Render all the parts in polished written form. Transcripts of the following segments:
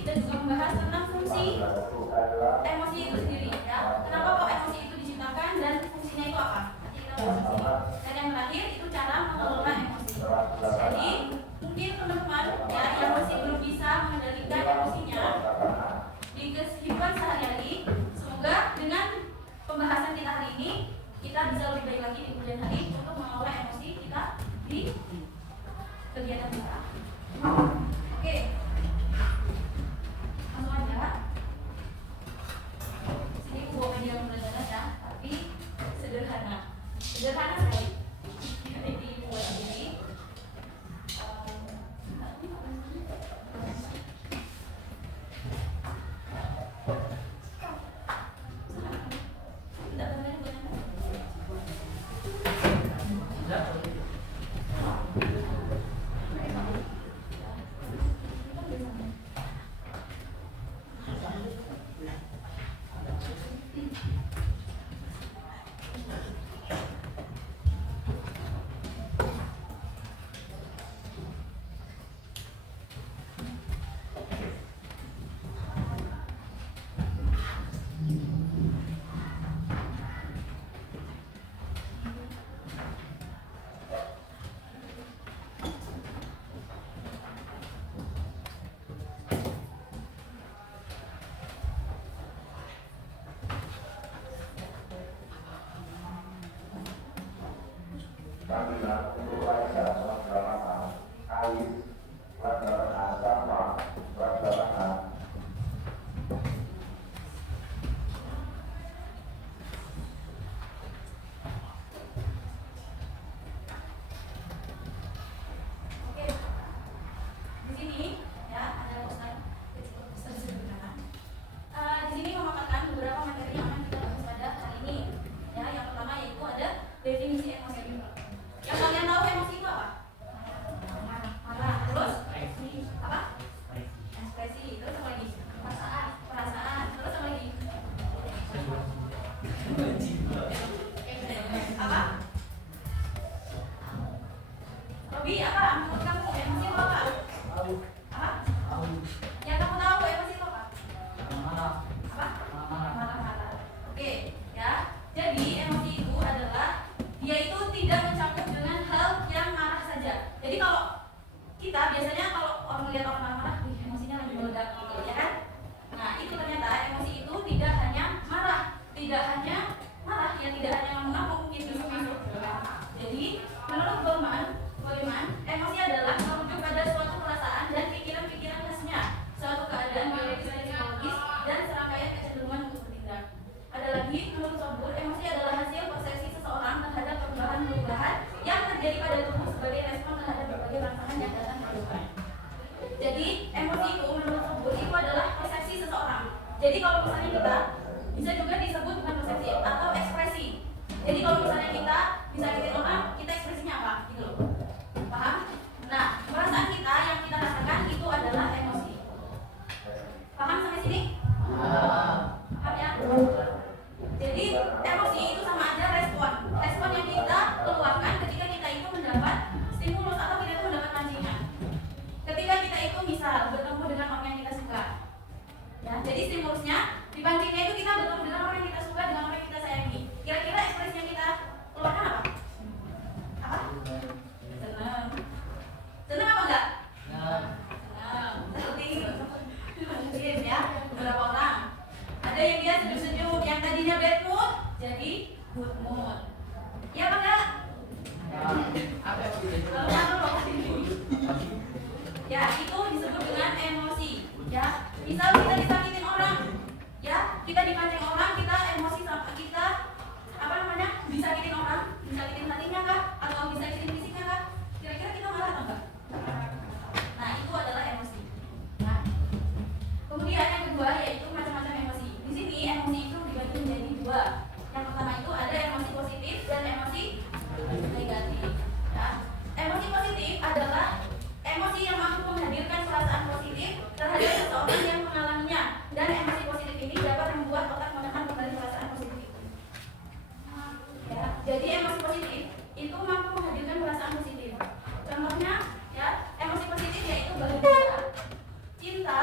kita juga membahas tentang fungsi emosi itu sendiri ya. Kenapa kok emosi itu diciptakan dan fungsinya itu apa? Nanti kita bahas di sini. Dan yang terakhir itu cara mengelola emosi. Jadi mungkin teman-teman ya yang masih belum bisa mengendalikan emosinya di kehidupan sehari-hari, semoga dengan pembahasan kita hari ini kita bisa lebih baik lagi di kemudian hari untuk mengelola emosi kita di kegiatan kita. Oke, langsung aja. Sini aku bawa media pembelajaran ya, tapi sederhana sekali. Jadi buat ini. Definisi emosi. Yang kalian tahu emosi itu apa? Marah. Terus apa? Ekspresi. Terus apa lagi? Perasaan. Terus apa lagi? Apa? Robi, apa? Menurut kamu emosi itu apa? Apa? Yang kamu tahu emosi itu apa? Apa? Marah. Oke, ya. Jadi emosi itu adalah dia itu tidak mencakup dengan hal yang marah saja. Jadi kalau kita biasanya kalau orang melihat orang marah-marah, emosinya lagi meledak gitu ya kan? Nah itu ternyata emosi itu tidak hanya marah, tidak hanya ngamuk-ngamuk gitu. Jadi menurut Goleman, emosi adalah merujuk pada suatu perasaan dan pikiran-pikiran khasnya, suatu keadaan biologis dan psikologis dan serangkaian kecenderungan untuk bertindak. Ada lagi menurut Sobur, emosi adalah hasil persepsi seseorang terhadap perubahan yang terjadi pada tubuh sebagai respon terhadap berbagai rangsangan yang datang dari luar. Jadi emosi itu menurut Sobur itu adalah persepsi seseorang. Jadi kalau misalnya kita bisa juga disebut bukan persepsi atau ekspresi. Jadi kalau misalnya kita bisa nyakitin orang, kita ekspresinya apa? Gitu loh. Paham? Nah, perasaan kita yang kita rasakan itu adalah emosi. Paham sampai sini? Paham ya? Jadi emosi itu sama aja respon yang kita keluarkan ketika kita itu mendapat stimulus atau kita itu mendapat pancingan. Ketika kita itu misal bertemu dengan orang yang kita suka, ya, jadi stimulusnya dipancingnya itu kita bertemu dengan orang yang kita suka, dengan orang yang kita sayangi. Kira-kira ekspresi yang kita keluarkan apa? Apa? Senang apa enggak? Senang. Seperti ya, beberapa orang. Ada yang dia senyum-senyum, yang tadinya bad mood jadi good mood. Ya apa enggak? Ya, itu disebut dengan emosi. Ya, misal kita disakitin orang, ya, kita dipancing orang, kita emosi sama kita disakitin orang, disakitin hatinya kah? Atau disakitin fisiknya kah? Kira-kira kita marah atau enggak? Nah, itu adalah emosi. Nah, kemudian yang kedua yaitu macam-macam emosi. Di sini emosi itu dibagi menjadi dua. Yang pertama itu ada emosi positif dan emosi negatif. Ya. Emosi positif adalah emosi yang mampu menghadirkan perasaan positif terhadap seseorang yang mengalaminya, dan emosi positif ini dapat membuat otak menekan kembali perasaan positif. Ya, jadi emosi positif itu mampu menghadirkan perasaan positif. Contohnya, ya, emosi positif yaitu bahagia, cinta,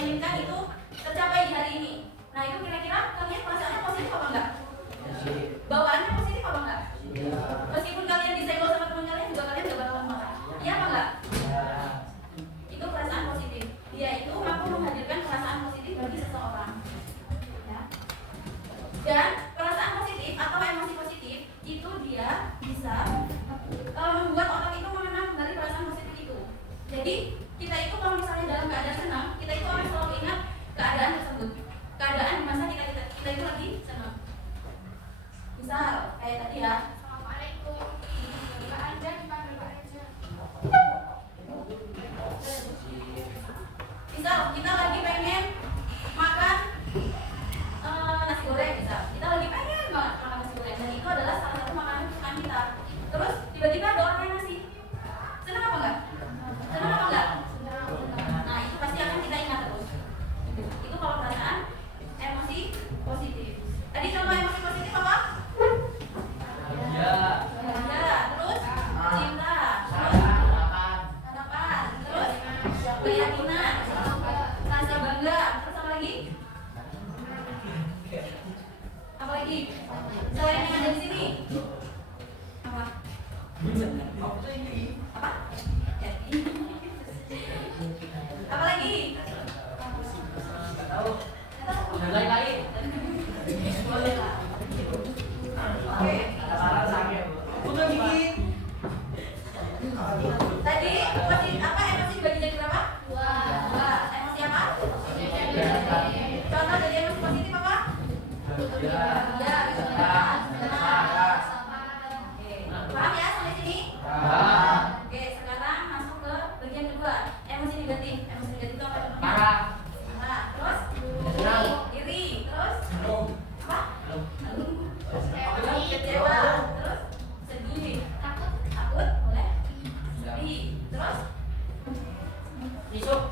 inginkan itu tercapai di hari ini. Nah itu kira-kira kalian perasaannya positif apa enggak? Bawaannya positif apa enggak? Meskipun kalian disenggol sama teman kalian juga kalian gak bakalan marah. Iya apa enggak? Itu perasaan positif. Dia itu mampu menghadirkan perasaan positif bagi seseorang. Ya. Dan perasaan positif atau emosi positif itu dia bisa membuat otak itu mengenang dari perasaan positif itu. Jadi kita itu kalau misalnya dalam keadaan senang, kita itu akan selalu ingat keadaan tersebut. Keadaan di masa kita itu lagi senang. Misal kayak tadi ya. Assalamualaikum. Mbak Anja dipanggil Mbak Anja. Misal kita lagi pengen makan nasi goreng, misal kita lagi pengen banget makan nasi goreng dan itu adalah salah satu makanan kesukaan kita. Terus tiba-tiba ada orang yang ngasih, senang apa enggak? Senang apa enggak? Nah itu pasti akan kita ingat terus. Itu kalau perasaan emosi positif. Tadi contoh emosi positif apa? Ya, terus cinta, terus harapan, terus keyakinan, rasa bangga, terus apa lagi? Apa lagi? Selain yang ada di sini? Apa? Apa? Apa lagi? Lain-lain. Oke. Udah bikin. Tadi emosi apa? Emosi dibagi jadi berapa? Dua. Emosi apa? Contoh dari emosi positif apa? Ya, senang. Oke. Paham ya sampai sini? Oke, sekarang masuk ke bagian kedua. Emosi negatif. Emosi negatif itu apa contohnya? Marah. Marah. Terus? Iri. Terus? Apa? Kecewa. Terus? Sedih. Takut. Boleh? Sedih. Terus? Isuk.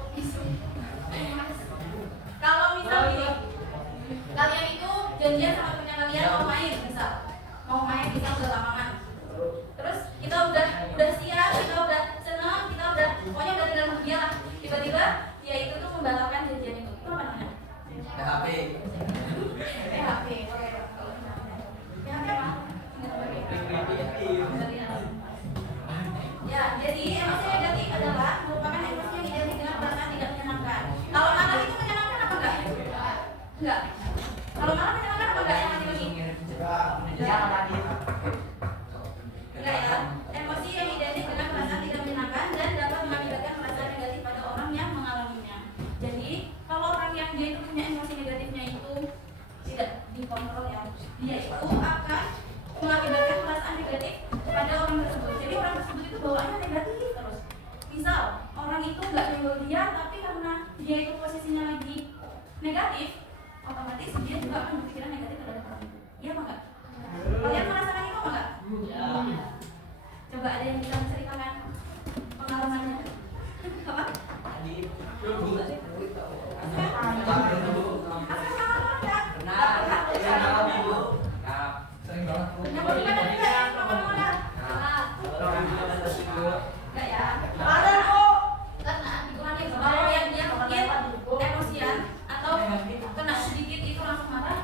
Kalau misal gini, kalian itu janjian sama teman kalian mau main, misal kita udah lapangan. Terus kita udah siap, kita udah senang, kita udah pokoknya udah tidak bahagia lah. Tiba-tiba dia itu tuh membatalkan janjian itu. Itu apa namanya? PHP. PHP. PHP apa? Ya, jadi emosi negatif adalah merupakan emosi yang identik dengan perasaan tidak menyenangkan. Kalau marah itu menyenangkan apa enggak? Enggak. Kalau marah menyenangkan apa enggak yang mati-mati? Enggak ya. Emosi yang identik dengan perasaan tidak menyenangkan dan dapat mengakibatkan perasaan negatif pada orang yang mengalaminya. Jadi, kalau orang yang dia itu punya emosi negatifnya itu tidak dikontrol ya, dia itu akan mengakibatkan perasaan negatif pada orang tersebut. Jadi orang tersebut itu bawaannya negatif terus. Misal orang itu nggak nyenggol dia, tapi karena dia itu posisinya lagi negatif, otomatis dia juga akan berpikiran negatif terhadap orang itu. Iya apa enggak? Kalian merasakan itu apa enggak? Ya. Coba ada yang bisa menceritakan pengalamannya? Apa? Tadi sering banget. Enggak ya. Ada kok. Karena dikurangin. Kalau yang dia mungkin emosian atau kena sedikit itu langsung marah,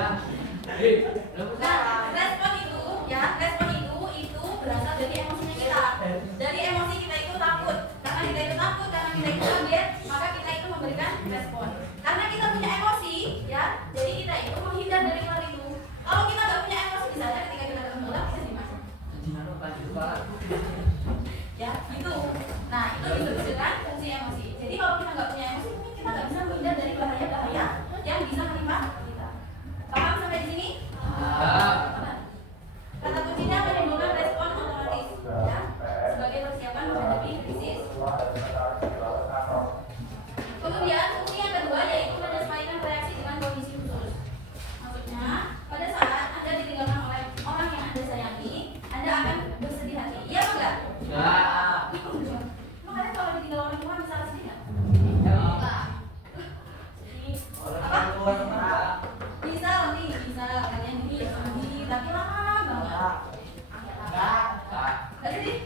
Nah, respon itu ya, respon itu berasal dari emosinya kita. Dari emosi kita itu takut. Karena kita itu takut, karena kita itu kaget, maka kita itu memberikan respon. Karena kita punya emosi, ya, jadi kita itu menghindar dari hal itu. Kalau kita nggak punya emosi, misalnya ketika kita ketemu bola, kita gimana? Ya, gitu. Nah, itu disebut dengan fungsi emosi. Jadi kalau kita nggak punya emosi, mungkin kita nggak bisa menghindar dari bahaya-bahaya yang bisa menimpa kita. Paham sampai di sini? Kata kuncinya menimbulkan respon otomatis, ya, sebagai persiapan menghadapi krisis. Kemudian fungsi yang kedua yaitu menyesuaikan reaksi dengan kondisi khusus. Maksudnya, pada saat Anda ditinggalkan oleh orang yang Anda sayangi, Anda akan bersedih hati. Iya atau enggak? Makanya kalau ditinggal orang tua bisa sedih nggak? Apa? Bisa kalian ini sedih, tapi lama banget. Nggak sedih?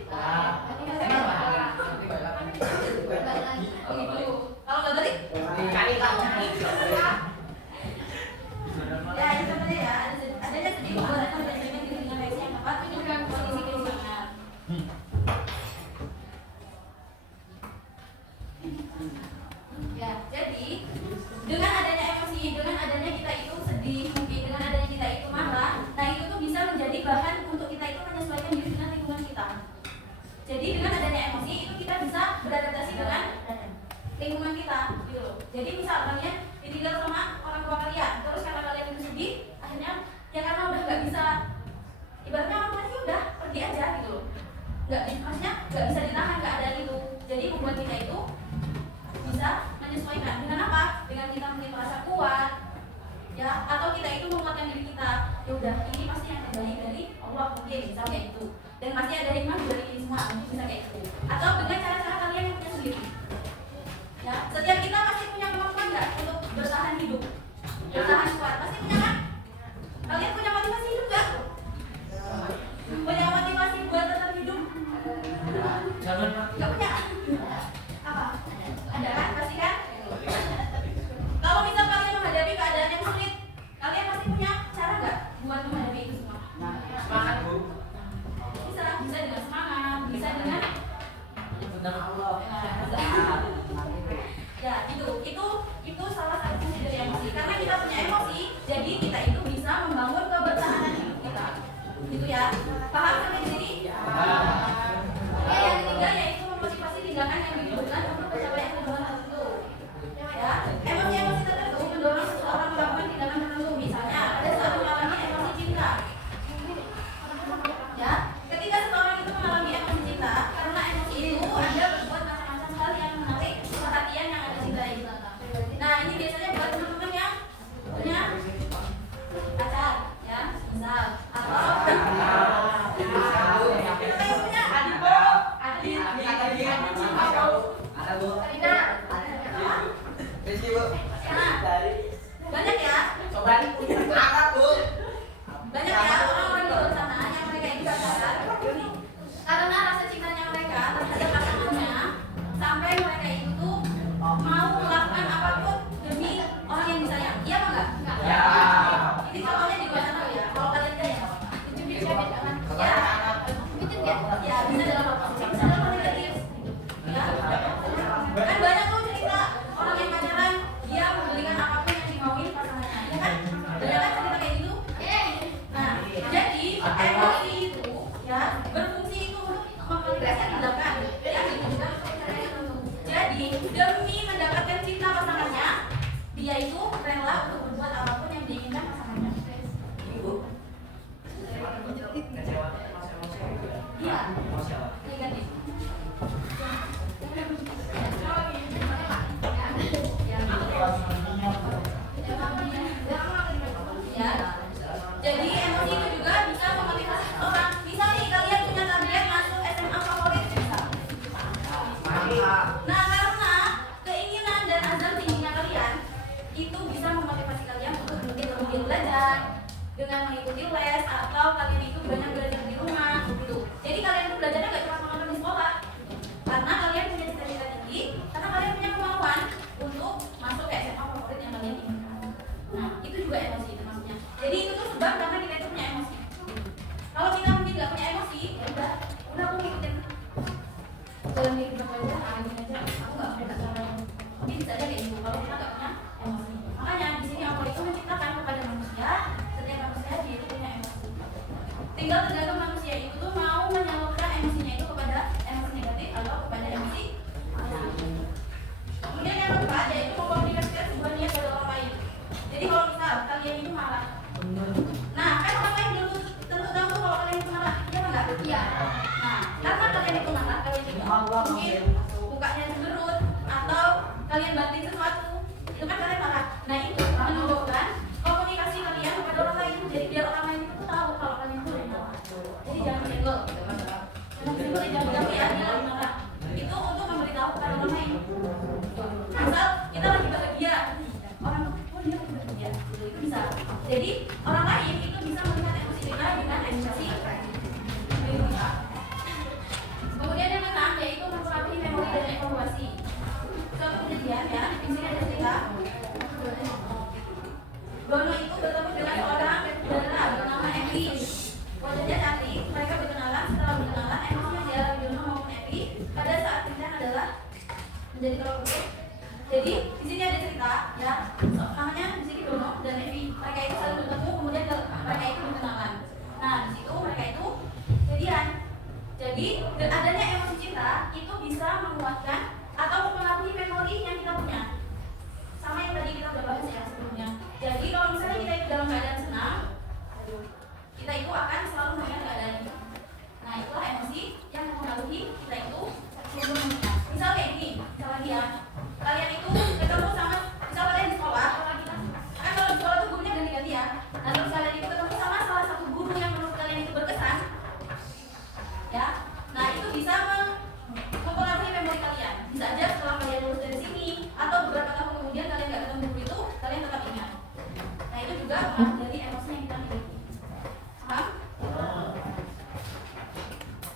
Oh gitu. Kalau nggak balik? Ya, itu contohnya ya. Adanya sedih bukan ada dengan reaksi yang tepat itu bukan kondisi kehilangan. Ya, jadi dengan adanya emosi, dengan adanya kita itu sedih, mungkin dengan adanya kita itu marah, nah itu tuh bisa menjadi bahan untuk kita itu menyesuaikan diri dengan lingkungan kita. Jadi dengan adanya emosi itu kita bisa beradaptasi dengan lingkungan kita, gitu loh. Jadi misal kalian ditinggal sama orang tua kalian, terus karena kalian itu sedih, akhirnya ya karena udah nggak bisa, ibaratnya orang tuanya udah pergi aja gitu loh. Maksudnya nggak bisa ditahan keadaan itu. Jadi membuat kita itu bisa menyesuaikan dengan apa? Dengan kita mungkin merasa kuat, ya, atau kita itu menguatkan diri kita. Ya udah, ini pasti yang terbaik dari Allah mungkin, misal kayak itu. Dan pasti ada hikmah dari ini semua, mungkin bisa kayak itu. Atau dengan cara-cara kalian yang punya sendiri. Ya, setiap kita pasti punya kemampuan nggak untuk bertahan hidup, bertahan kuat, pasti punya kan? Kalian punya motivasi hidup nggak? Punya motivasi buat tetap hidup? Nggak punya? Apa? Ada kan? Pasti kan? Kalau misal kalian menghadapi keadaan yang sulit, kalian pasti punya cara nggak buat menghadapi itu semua? Semangat, Bu. Bisa dengan semangat, bisa dengan Allah. ya itu salah satu fungsi dari emosi. Karena kita punya emosi, jadi kita itu bisa membangun kebertahanan hidup kita. Gitu ya. Paham sampai di sini? Oke, yang ketiga yaitu memotivasi tindakan yang ditujukan untuk pencapaian tujuan tertentu. Ya, emosi-emosi tertentu mendorong seseorang melakukan tindakan tertentu. Misalnya, ada seorang mengalami emosi cinta. Ya, ketika seseorang itu mengalami emosi cinta, karena emosi itu Anda berbuat macam-macam hal yang menarik perhatian yang Anda cintai. Nah, ini biasanya buat teman-teman yang punya pacar, ya, misal, atau banyak ya orang-orang di luar sana yang mereka itu pacaran karena rasa cintanya mereka terhadap pasangannya sampai mereka itu tuh mau melakukan apapun demi orang yang disayang. Iya apa enggak? Ya. Ini contohnya di luar sana ya. Kalau kalian tidak ya, ya bisa dalam apa? Bisa dalam negatif. Ya. Kan banyak tuh cerita orang yang pacaran dia memberikan apapun yang dimauin pasangannya, ya kan? Banyak kan cerita kayak gitu? Nah, jadi emosi itu ya berfungsi itu untuk memotivasi tindakan yang ditujukan untuk pencapaian tertentu. Jadi demi mendapatkan cinta pasangannya, dia itu rela untuk berbuat apapun yang diinginkan pasangannya. Iya, negatif. Ya. Jadi emosi itu juga bisa memotivasi seseorang. Misal nih kalian punya target masuk SMA favorit misal. Nah, karena keinginan dan azam tingginya kalian itu bisa memotivasi kalian untuk mungkin belajar dengan mengikuti les atau kalian itu banyak belajar di rumah gitu. Jadi kalian itu belajarnya nggak cuma nonton di sekolah, karena kalian punya cita-cita tinggi, karena kalian punya kemauan untuk masuk ke SMA favorit yang kalian inginkan. Nah, itu juga emosi itu maksudnya. tinggal tergantung manusia itu tuh mau menyalurkan emosinya itu kepada emosi negatif atau kepada emosi positif. Kemudian yang kedua yaitu mengkomunikasikan sebuah niat pada orang lain. Jadi kalau misal kalian itu marah, nah kan orang lain belum tentu tahu kalau kalian itu marah, iya enggak? Iya. Nah, karena kalian itu marah, kalian itu mungkin mukanya cemberut atau kalian banting sesuatu, itu kan kalian marah. Nah itu menunjukkan komunikasi kalian kepada orang lain. Jadi biar orang lain itu tahu kalau kalian itu lagi marah. Jadi jangan senggol, jangan bilang ya dia lagi marah. Itu untuk memberitahu kepada orang lain. Misal kita lagi bahagia, orang oh dia lagi bahagia, itu bisa. Jadi orang lain itu bisa melihat emosi kita dengan emosi kita. Kemudian yang keenam yaitu mempengaruhi memori dan evaluasi. Suatu kejadian ya, di sini ada cerita. Dono itu bertemu dengan seorang saudara bernama Evi. Wajahnya cantik, mereka berkenalan. Setelah berkenalan, emosi yang dialami Dono maupun Evi pada saat kencan adalah menjadi tolak ukur. Jadi di sini ada cerita ya, namanya di sini Dono dan Evi. Mereka itu saling bertemu, kemudian mereka itu berkenalan. Nah di situ mereka itu jadian. Jadi adanya emosi cinta itu bisa menguatkan atau mempengaruhi memori yang kita punya. Sama yang tadi kita udah bahas ya sebelumnya. Jadi kalau misalnya kita itu dalam keadaan senang, kita itu akan selalu mengingat keadaan itu. Nah itulah emosi yang mempengaruhi kita itu sebelumnya. Misal kayak gini, misal lagi ya, kalian itu ketemu sama, misal kalian di sekolah, kan kalau di sekolah tuh gurunya ganti-ganti ya. Nah terus kalian itu ketemu sama salah satu guru yang menurut kalian itu berkesan, ya. Nah itu bisa mempengaruhi memori kalian. Bisa aja setelah kalian lulus dari sini atau beberapa tahun kemudian kalian nggak ketemu guru itu, kalian tetap ingat. Nah itu juga pengaruh dari emosi yang kita miliki. Paham?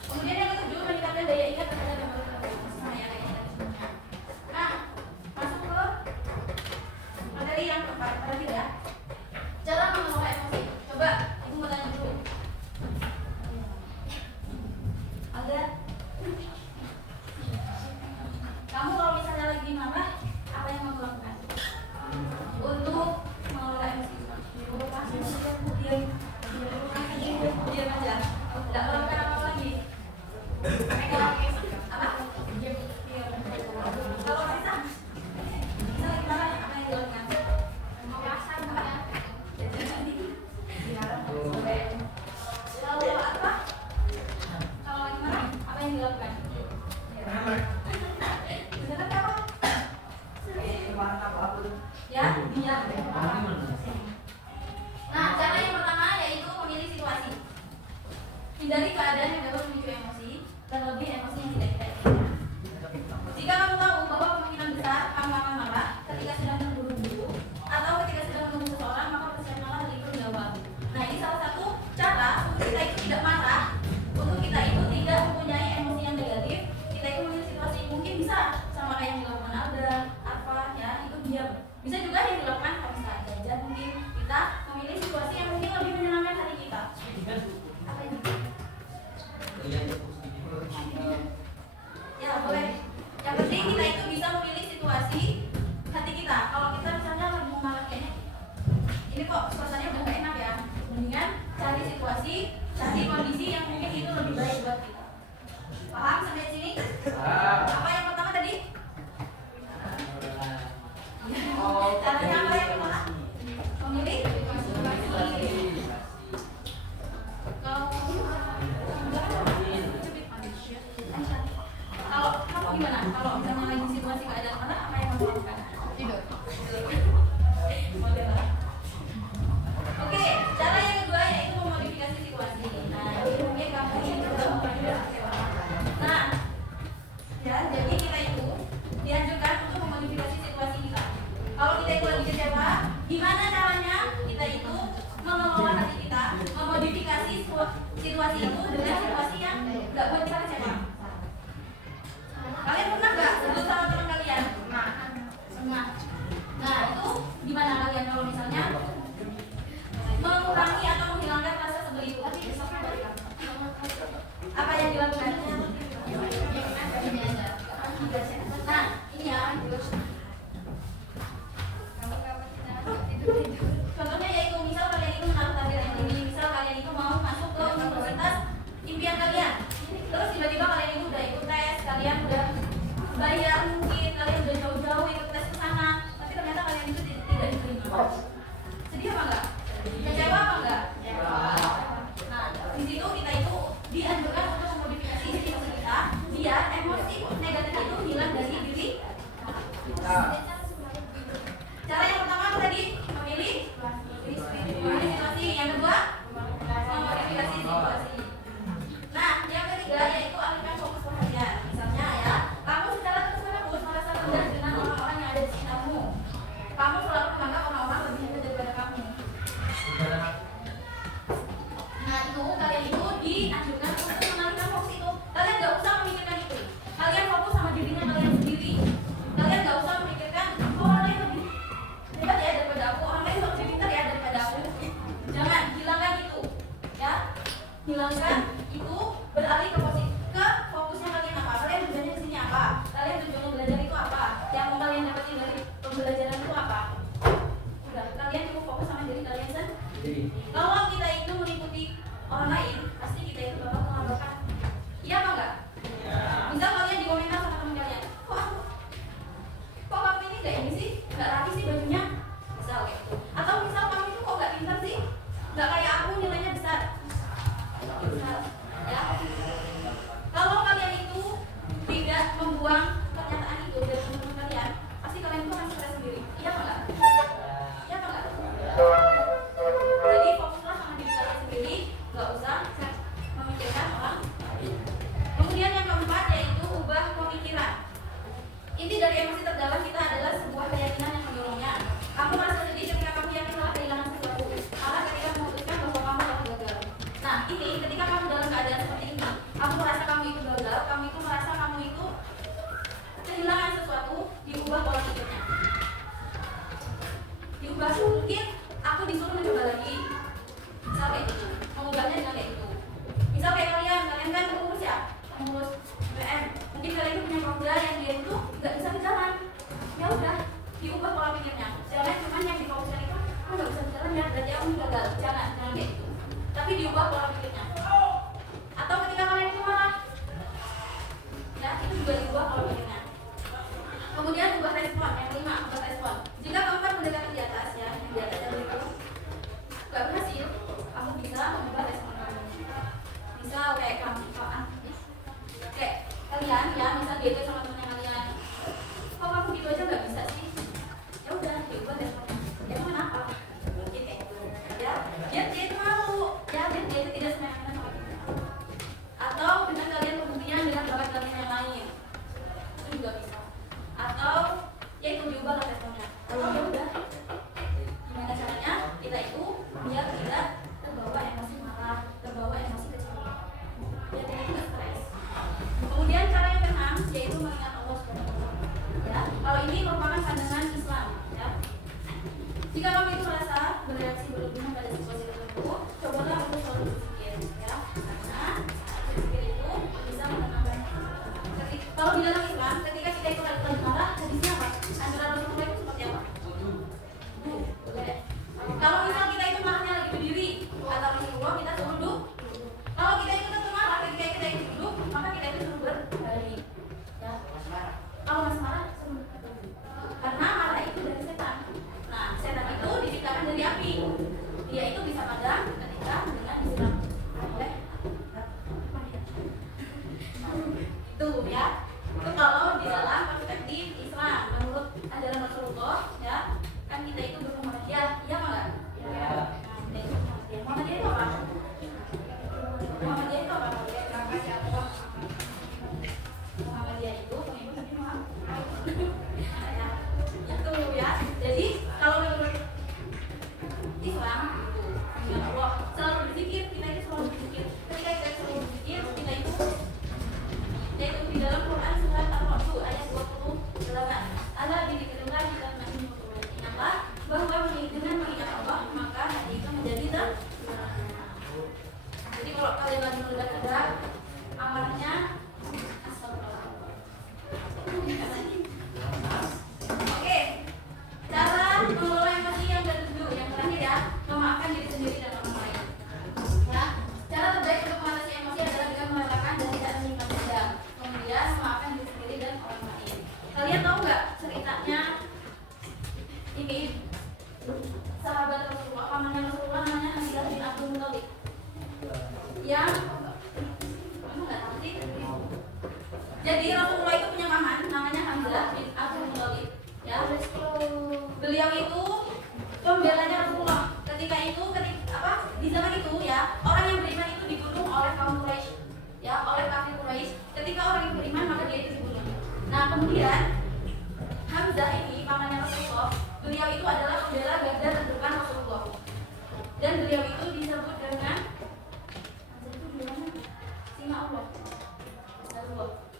Kemudian yang ketujuh, meningkatkan daya ingat terhadap memori kita. Sama yang kayak tadi sebelumnya. Nah, masuk ke materi yang keempat, terakhir ya. Cara mengelola emosi. Coba, ibu mau tanya dulu. Ada? Kamu kalau misalnya lagi marah, apa yang kamu lakukan? Untuk mengelola emosi. Diam aja. Tidak melakukan apa lagi. Apa? Kalau bisa lagi marah, apa yang dilakukan? Memasak Kalau apa? Kalau lagi marah, apa yang dilakukan? Beneran apa? Ya, diam. Nah, cara yang pertama yaitu memilih situasi. Hindari keadaan yang dapat memicu emosi, terlebih emosi yang tidak kita inginkan. Jika kamu tahu bahwa kemungkinan besar kamu akan marah ketika sedang terburu-buru atau ketika sedang menunggu seseorang, maka persiapkanlah hal itu lebih awal. Nah, ini salah satu cara untuk kita itu tidak marah, untuk kita itu tidak mempunyai emosi yang negatif. Kita itu memilih situasi mungkin bisa sama kayak yang dilakukan Alda, apa ya, itu diam. Bisa juga yang dilakukan kalau misalnya jajan, mungkin kita memilih situasi yang mungkin lebih menyenangkan hati kita. Apa ini? Ya boleh. Yang penting kita itu bisa memilih situasi hati kita. Kalau kita misalnya lagi mau marah kayaknya, ini kok suasananya udah gak enak ya. Mendingan cari situasi, cari kondisi yang mungkin itu lebih baik buat kita. Paham sampai sini? Apa yang pertama tadi? Caranya apa yang pertama? Memilih. Kalau kamu gimana? Kalau misalnya lagi situasi keadaan marah, apa yang kamu lakukan? tidur. Oke, cara yang kedua yaitu memodifikasi situasi. Nah, ini mungkin kamu ingin coba memodifikasi. Nah, ya, jadi kita itu dianjurkan untuk memodifikasi situasi kita. Kalau kita itu lagi kecewa, gimana caranya kita itu mengelola hati kita, memodifikasi situasi itu dengan situasi yang nggak buat kita kecewa. Kalian pernah nggak sebut sama teman kalian? Pernah. Nah itu gimana kalian kalau misalnya mengurangi atau menghilangkan rasa sebel itu? Apa yang dilakukan? Nah ini ya. Contohnya yaitu misal kalian itu menaruh target yang tinggi, misal kalian itu mau masuk ke universitas menghilangkan itu beralih ke fokusnya kalian apa? Kalian tujuannya ke sini apa? Kalian tujuannya belajar itu apa? Yang mau kalian dapetin dari pembelajaran itu apa? Udah, kalian cukup fokus sama diri kalian sendiri. Kalau kita itu mengikuti orang lain, pasti kita itu bakal mengabaikan. Iya apa enggak? Misal kalian di komentar sama teman kalian, kok kamu ini nggak ini sih, nggak rapi sih bajunya, misal kayak gitu. Atau misal kamu itu kok nggak pintar sih, nggak kayak aku nilainya besar. Misal, ya. Kalau kalian itu tidak membuang pernyataan itu dari teman-teman kalian, pasti kalian itu akan stres sendiri. Iya apa enggak? Iya apa enggak? Jadi fokuslah sama diri kalian sendiri, nggak usah memikirkan orang. Kemudian yang keempat yaitu ubah pemikiran. Inti dari emosi terdalam kita adalah sebuah keyakinan yang mendorongnya. Kamu merasa sedih ketika kamu yakin telah kehilangan sesuatu, maka ketika memutuskan bahwa kamu telah gagal. Nah, ini ketika kamu dalam keadaan seperti ini, kamu merasa kamu itu gagal, kamu itu merasa kamu itu kehilangan sesuatu, diubah pola pikirnya. Diubah, mungkin aku disuruh mencoba lagi. Misal kayak gitu, mengubahnya dengan kayak gitu. Misal kayak kalian kan pengurus ya, pengurus BM. Mungkin kalian itu punya pemuda yang dia itu nggak bisa berjalan. Ya udah, diubah pola pikirnya. Jangan cuma yang difokuskan itu, aku nggak bisa berjalan ya, berarti aku gagal. Jangan kayak gitu. Tapi diubah pola pikirnya. Atau ketika kalian itu marah, ya itu juga diubah pola pikirnya. Kemudian ubah respon. Yang kelima, ubah respon. Jika keempat pendekatan di atas ya, yang di atas yang itu nggak berhasil, kamu bisa mengubah respon kamu. Misal kayak kamu, kayak kalian ya, misal beda sama teman kalian, kok kamu gitu aja nggak bisa sih? Ya udah, diubah responnya. Ya kenapa? Mungkin kayak gitu. Ya, biar dia itu malu, ya biar dia itu tidak semena-mena sama kita. Atau dengan kalian pembuktian dengan bakat kalian yang lain, itu juga bisa. Atau ya itu diubah responnya. Atau ya udah, gimana caranya kita itu biar tidak terbawa emosi marah, terbawa emosi kecewa. Ya kita itu nggak stres. Kemudian cara yang keenam yaitu mengingat Allah SWT. Ya, kalau ini merupakan pandangan Islam. Ya. Jika kamu itu merasa bereaksi berlebihan pada situasi tertentu, cobalah untuk selalu berpikir. Ya, karena berpikir itu bisa menenangkan. Kalau di dalam Islam, ketika kita itu lagi marah, hadisnya apa? Anjuran Rasulullah itu seperti apa? Boleh. Kalau misal kita itu marahnya lagi berdiri, kata Rasulullah kita suruh duduk. Kalau kita itu tetap marah, ketika kita itu duduk, maka kita itu suruh berbaring. Ya. Kalau masih marah, suruh berbaring. Karena marah itu dari setan. Nah, setan itu diciptakan dari api. Dia itu bisa padam ketika dengan disiram oleh itu ya. Itu kalau di dalam perspektif Islam menurut ajaran Rasulullah ya, kan kita itu bermuhammadiyah, iya apa enggak? Ya. Nah, kita itu muhammadiyah. Muhammadiyah itu apa? Muhammadiyah itu apa? Muhammadiyah itu pengikut Nabi Muhammad. Ya, itu ya. Jadi kalau menurut Islam itu ingat Allah, selalu berzikir, kita itu selalu berzikir. Ketika kita selalu berzikir, kita itu yaitu di dalam Quran surat Ar-Ra'd ayat 28. Ala bidzikrillah tatma'innul qulub. Ingatlah bahwa dengan mengingat Allah maka hati itu menjadi tenang. Jadi kalau kalian lagi meledak-ledak, amarnya astagfirullah. Oke, cara mengelola emosi yang ketujuh, yang terakhir ya, memaafkan diri sendiri dan orang lain. Ya, cara terbaik untuk mengatasi emosi adalah dengan mengatakan dan tidak menyimpan dendam. Kemudian memaafkan diri sendiri dan orang lain. Kalian tahu nggak ceritanya ini sahabat Rasulullah, pamannya Rasulullah namanya Hamzah bin Abdul Muthalib. Yang kamu nggak tahu sih? Jadi Rasulullah itu punya paman namanya Hamzah bin Abdul Muthalib. Ya, beliau itu pembelanya Rasulullah. Ketika di zaman itu ya, orang yang beriman itu dibunuh oleh kaum Quraisy. Ya, oleh kafir Quraisy. Ketika orang yang beriman maka dia itu dibunuh. Nah, kemudian Hamzah ini pamannya Rasulullah, beliau itu adalah pembela garda terdepan Rasulullah. Dan beliau itu disebut dengan singa Allah.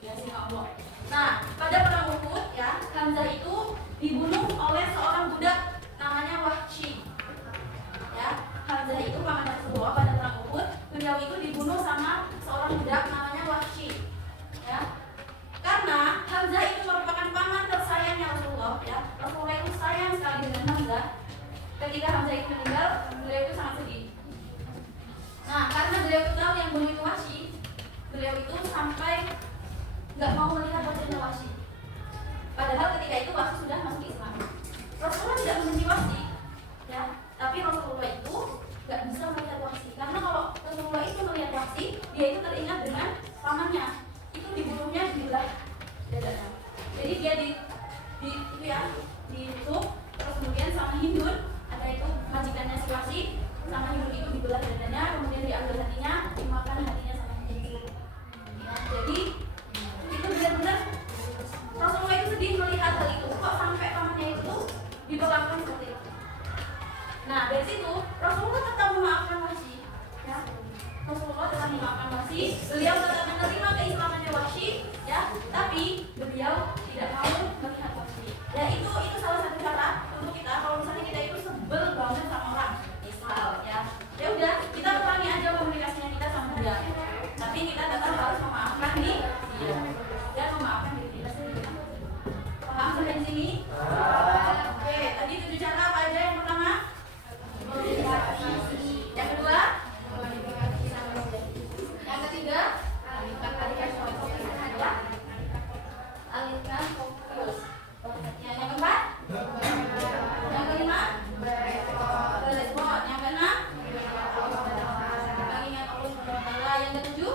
Ya, singa Allah. Nah, pada perang Uhud ya, Hamzah itu dibunuh oleh seorang budak namanya Wahsy. Ya, Hamzah itu paman Rasulullah pada perang Uhud. beliau itu dibunuh sama seorang budak namanya Wahsy. Ya. Karena Hamzah itu merupakan paman tersayangnya Rasulullah, ya. Rasulullah itu sayang sekali dengan Hamzah. Ketika Hamzah itu meninggal, beliau itu sangat sedih. Nah, karena beliau itu tahu yang bunuh itu Wahsy, beliau itu sampai nggak mau melihat wajahnya Wahsy. Padahal ketika itu Wahsy sudah masuk Islam. Rasulullah tidak membenci Wahsy, ya. Tapi Rasulullah itu nggak bisa melihat Wahsy, karena kalau Rasulullah itu melihat Wahsy, dia itu teringat dengan pamannya. Itu dibunuhnya di belah dadanya. Jadi dia itu ya ditusuk, terus kemudian sama Hindun, ada itu majikannya si Wahsy, sama Hindun itu dibelah dadanya, kemudian diambil hatinya, dimakan hatinya sama Hindun. Nah, jadi itu benar-benar Rasulullah itu sedih melihat hal itu. Kok sampai pamannya itu diperlakukan seperti itu? Nah, dari situ Rasulullah tetap memaafkan Wahsy, ya. Rasulullah tetap memaafkan Wahsy, beliau tetap menerima keislamannya Wahsy, ya. Tapi beliau tidak mau melihat Wahsy. Ya itu salah satu cara untuk kita kalau misalnya kita itu sebel banget sama orang, misal, ya. Ya udah, kita kurangi aja komunikasinya kita sama dia. Tapi kita tetap harus memaafkan dia dan memaafkan diri kita sendiri. Paham sampai di sini? Oke, tadi 7 cara apa aja? Yang pertama, yang kedua, yang ketiga, alihkan fokus. Yang keempat, yang kelima, respon. Yang keenam, mengingat Allah SWT. Yang ketujuh,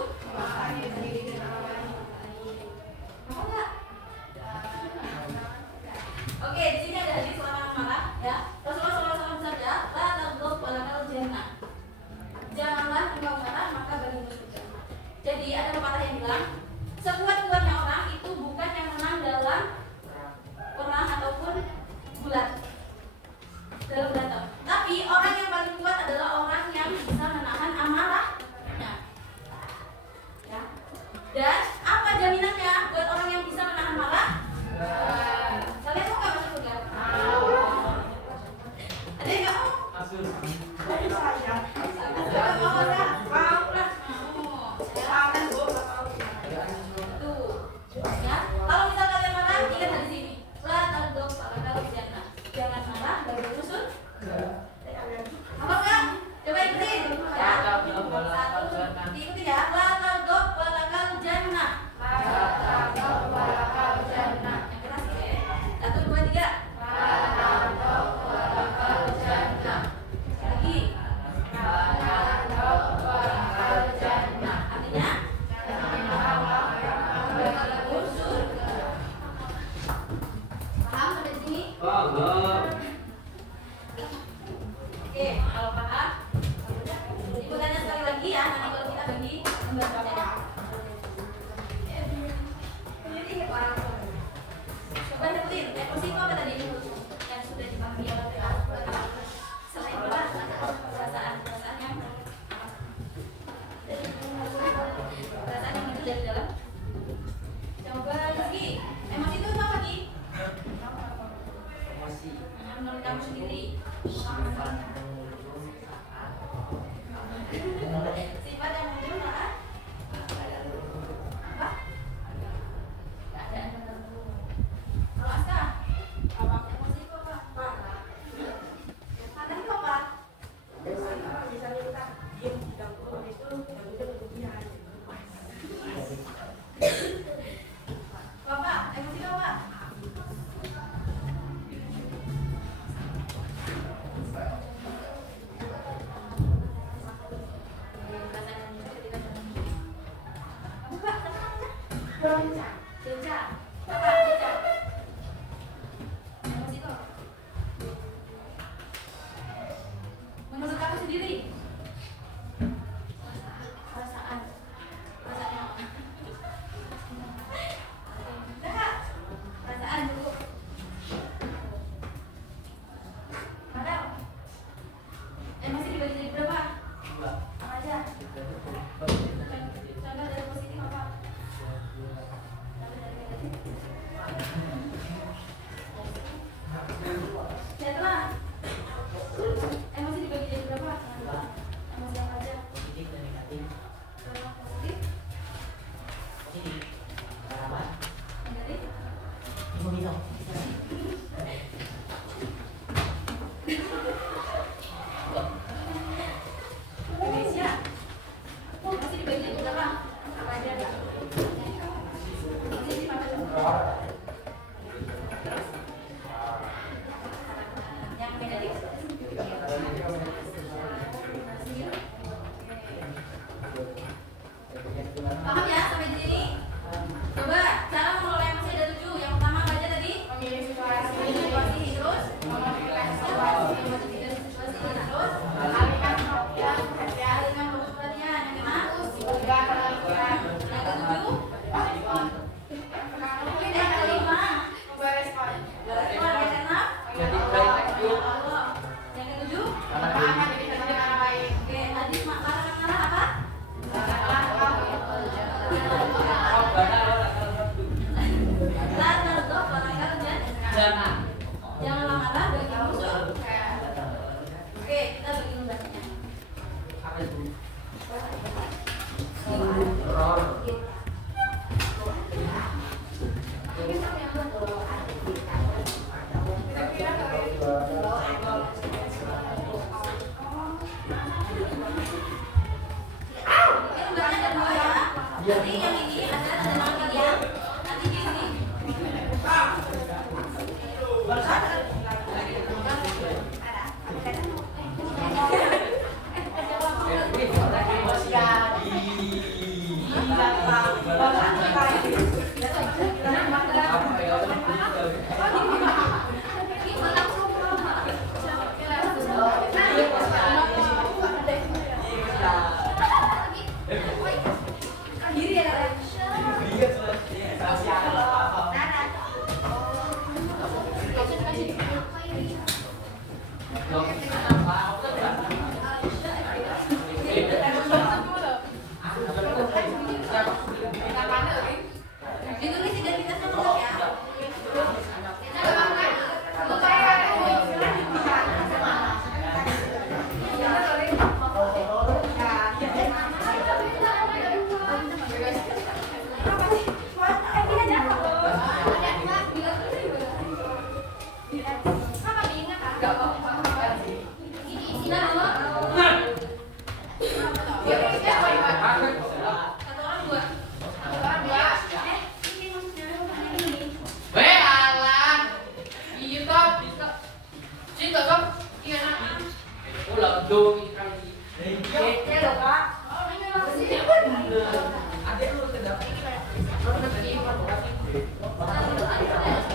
oke, di sini ada hadis larangan marah, ya. Rasulullah SAW bersabda, la taghdab wa lakal jannah. Janganlah engkau marah, maka bagimu surga. Jadi ada pepatah yang bilang, sekuat-kuatnya orang itu bukan yang menang dalam perang ataupun bulat dalam berantem. Tapi orang yang paling kuat adalah orang yang bisa menahan amarahnya. Ya. Dan apa jaminannya buat orang yang bisa menahan marah? Kalian mau nggak masuk surga? Ada yang nggak mau? Asus. Kalau misal kalian marah, ingat dari sini. La taghdab wa lakal jannah. Jangan marah, bagimu surga. Apa enggak? Coba ikutin. Ya. Satu, ikutin ya. La taghdab wa lakal jannah. Yang keras ya. 1, 2, 3. Lagi. Artinya paham sampai sini? Oke, kalau paham, ikutannya sekali lagi ya. Nanti kalau kita bagi lembar bacanya. Coba sebutin, emosi itu apa tadi? Yang sudah dipahami oleh kita. Selain itu perasaan yang perasaan yang muncul dari dalam. Coba Rizky, emosi itu apa Ki? Emosi. Menurut kamu sendiri. Sifat yang muncul saat apa? Keadaan tertentu. Kalau Aska, apa emosi itu apa? Kata itu apa? Misalnya kita diam di dapur itu nggak bisa berlebihan. Bapak, emosi itu apa? Jeja. Apa jeja? Emosi itu apa? Menurut kamu sendiri? Perasaan. Perasaan apa? Kakak, perasaan dulu. Madam, emosi dibagi jadi berapa? Apa aja? Contoh dari positif apa? Nanti yang ini ada nama kalian. Nanti di sini. Ditulis identitasnya dulu ya.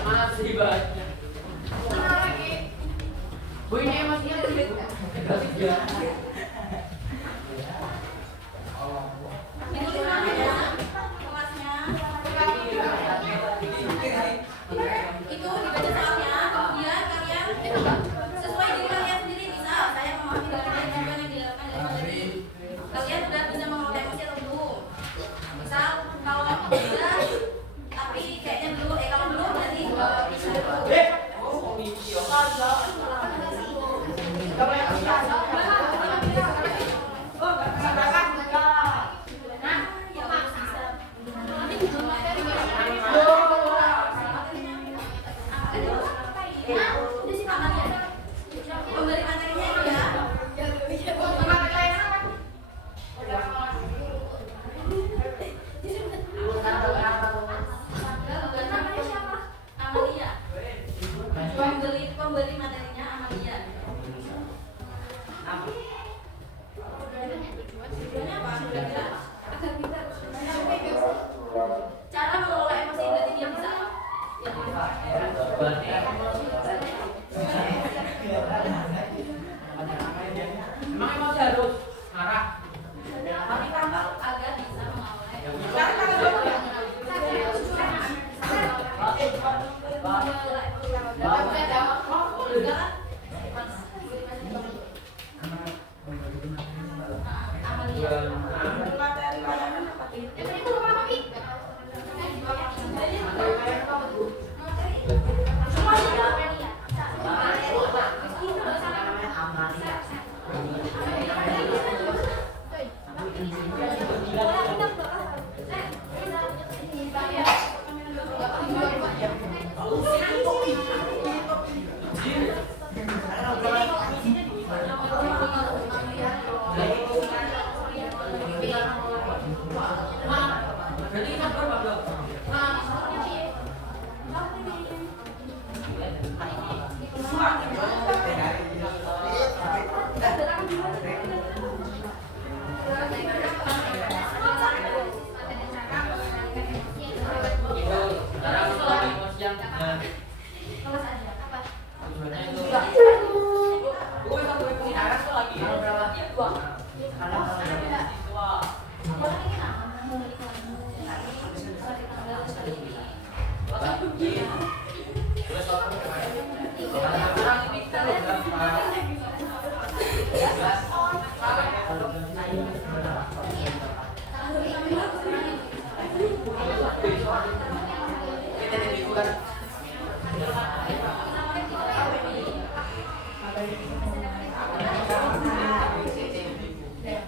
Masih banyak. Bu ini emosinya Ditulis namanya, kelasnya. Itu dibaca soalnya, kemudian kalian sesuai diri kalian sendiri bisa. Saya memahami dengan jawaban yang dilakukan dari materi. Kalian sudah bisa mengelola emosi atau belum? Misal kalau sudah, tapi kayaknya belum. Kalau belum berarti bisa dulu. Pemberi materinya itu ya. Namanya siapa? Amalia. Pemberi materinya Amalia. Tujuannya apa? Sudah bilang. Cara mengelola emosi berarti dia bisa. Emang emosi harus marah? Tapi kamu agar bisa mengelola emosi.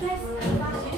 Yes.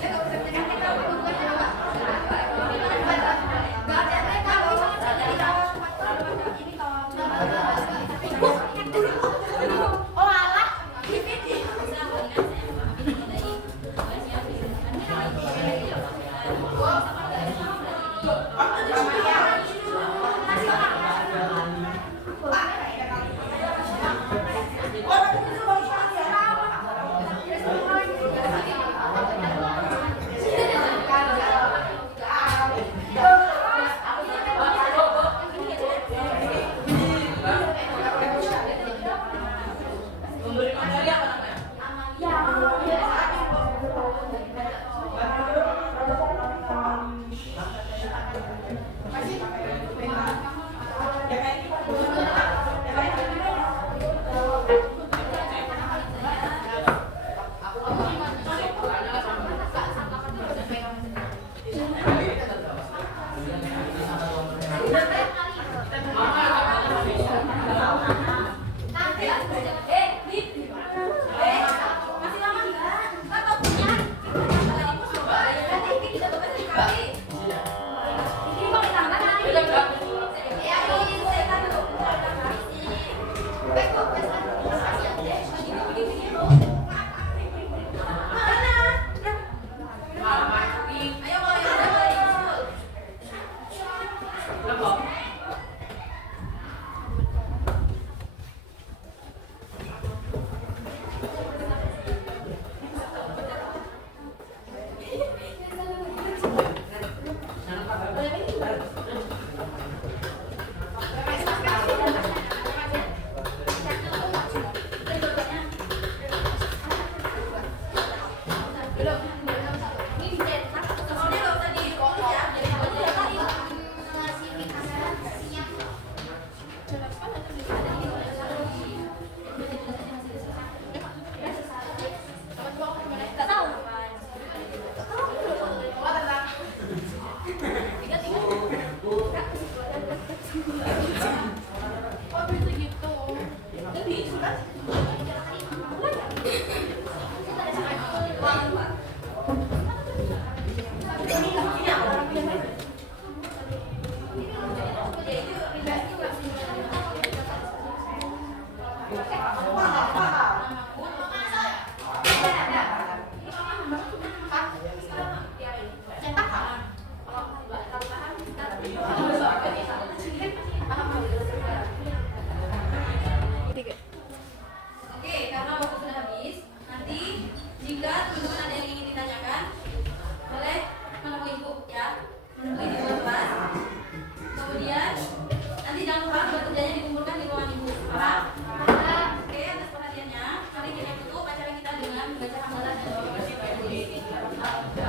Oke, atas perhatiannya, mari kita tutup acara kita dengan membaca hamdalah dan doa bersih.